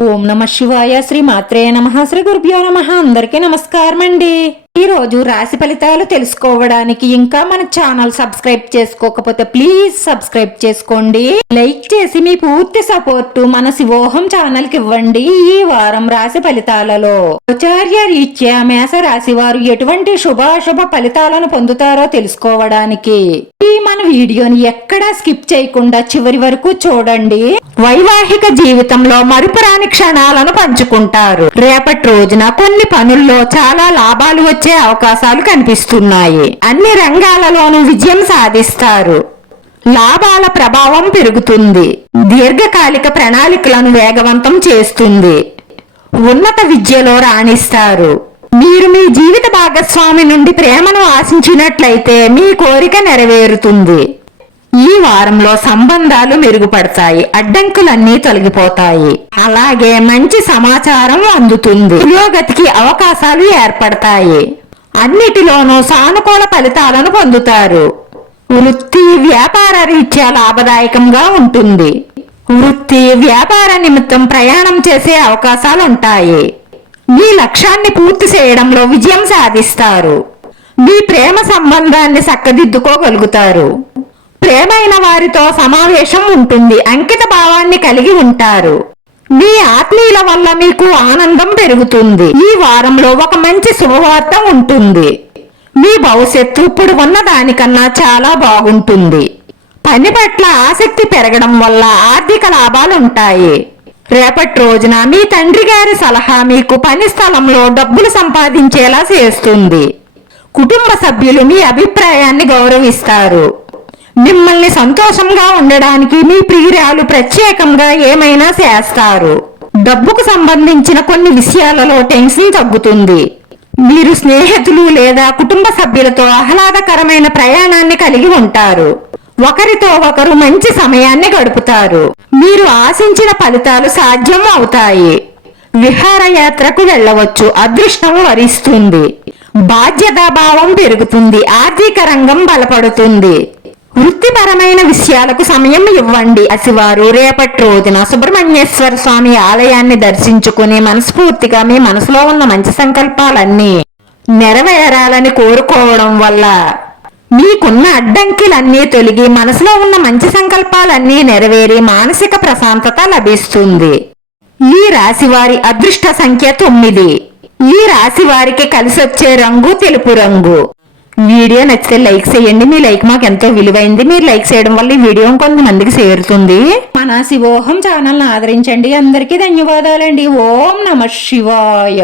ఓం నమ శివాయ. శ్రీ మాత్రే నమః. శ్రీ గురుభ్యో నమః. అందరికీ నమస్కారం అండి. ఈ రోజు రాశి ఫలితాలు తెలుసుకోవడానికి ఇంకా మన ఛానల్ సబ్స్క్రైబ్ చేసుకోకపోతే ప్లీజ్ సబ్స్క్రైబ్ చేసుకోండి. లైక్ చేసి మీ పూర్తి సపోర్టు మన శివోహం ఛానల్ కి ఇవ్వండి. ఈ వారం రాశి ఫలితాలలో ఆచార్య రీత్యా మేష రాశి వారు ఎటువంటి శుభాశుభ ఫలితాలను పొందుతారో తెలుసుకోవడానికి ఈ మన వీడియోని ఎక్కడా స్కిప్ చేయకుండా చివరి వరకు చూడండి. వైవాహిక జీవితంలో మరుపురాని క్షణాలను పంచుకుంటారు. రేపటి రోజున కొన్ని పనుల్లో చాలా లాభాలు వచ్చే అవకాశాలు కనిపిస్తున్నాయి. అన్ని రంగాలలోనూ విజయం సాధిస్తారు. లాభాల ప్రభావం పెరుగుతుంది. దీర్ఘకాలిక ప్రణాళికలను వేగవంతం చేస్తుంది. ఉన్నత విద్యలో రాణిస్తారు. మీరు మీ జీవిత భాగస్వామి నుండి ప్రేమను ఆశించినట్లయితే మీ కోరిక నెరవేరుతుంది. ఈ వారంలో సంబంధాలు మెరుగుపడతాయి. అడ్డంకులన్నీ తొలగిపోతాయి. అలాగే మంచి సమాచారం అందుతుంది. పురోగతికి అవకాశాలు ఏర్పడతాయి. అన్నిటిలోనూ సానుకూల ఫలితాలను పొందుతారు. వృత్తి వ్యాపార రీత్యా లాభదాయకంగా ఉంటుంది. వృత్తి వ్యాపార నిమిత్తం ప్రయాణం చేసే అవకాశాలు ఉంటాయి. మీ లక్ష్యాన్ని పూర్తి చేయడంలో విజయం సాధిస్తారు. మీ ప్రేమ సంబంధాన్ని చక్కదిద్దుకోగలుగుతారు. ప్రేమైన వారితో సమావేశం ఉంటుంది. అంకిత భావాన్ని కలిగి ఉంటారు. మీ ఆత్మీయుల వల్ల మీకు ఆనందం పెరుగుతుంది. ఈ వారంలో ఒక మంచి శుభవార్త ఉంటుంది. మీ భవిష్యత్తు ఇప్పుడు ఉన్న దానికన్నా చాలా బాగుంటుంది. పని పట్ల ఆసక్తి పెరగడం వల్ల ఆర్థిక లాభాలు ఉంటాయి. రేపటి రోజున మీ తండ్రి గారి సలహా మీకు పని స్థలంలో డబ్బులు సంపాదించేలా చేస్తుంది. కుటుంబ సభ్యులు మీ అభిప్రాయాన్ని గౌరవిస్తారు. మిమ్మల్ని సంతోషంగా ఉండడానికి మీ ప్రియురాలు ప్రత్యేకంగా ఏమైనా చేస్తారు. డబ్బుకు సంబంధించిన కొన్ని విషయాలలో టెన్షన్ తగ్గుతుంది. మీరు స్నేహితులు లేదా కుటుంబ సభ్యులతో ఆహ్లాదకరమైన ప్రయాణాన్ని కలిగి ఉంటారు. ఒకరితో ఒకరు మంచి సమయాన్ని గడుపుతారు. మీరు ఆశించిన ఫలితాలు సాధ్యం అవుతాయి. విహారయాత్రకు వెళ్ళవచ్చు. అదృష్టం వరిస్తుంది. బాధ్యతాభావం పెరుగుతుంది. ఆర్థిక రంగం బలపడుతుంది. వృత్తిపరమైన విషయాలకు సమయం ఇవ్వండి. అసివారు రేపటి రోజున సుబ్రహ్మణ్యేశ్వర స్వామి ఆలయాన్ని దర్శించుకుని మనస్ఫూర్తిగా మీ మనసులో ఉన్న మంచి సంకల్పాలన్నీ నెరవేరాలని కోరుకోవడం వల్ల మీకున్న అడ్డంకిలన్నీ తొలగి మనసులో ఉన్న మంచి సంకల్పాలన్నీ నెరవేరి మానసిక ప్రశాంతత లభిస్తుంది. ఈ రాశివారి అదృష్ట సంఖ్య 9. ఈ రాశి వారికి కలిసొచ్చే రంగు తెలుపు రంగు. వీడియో నచ్చితే లైక్ చేయండి. మీ లైక్ మాకు ఎంతో విలువైంది. మీరు లైక్ చేయడం వల్ల ఈ వీడియో కొంతమందికి చేరుతుంది. మన శివోహం ఛానల్ ఆదరించండి. అందరికీ ధన్యవాదాలండి. ఓం నమ శివాయ.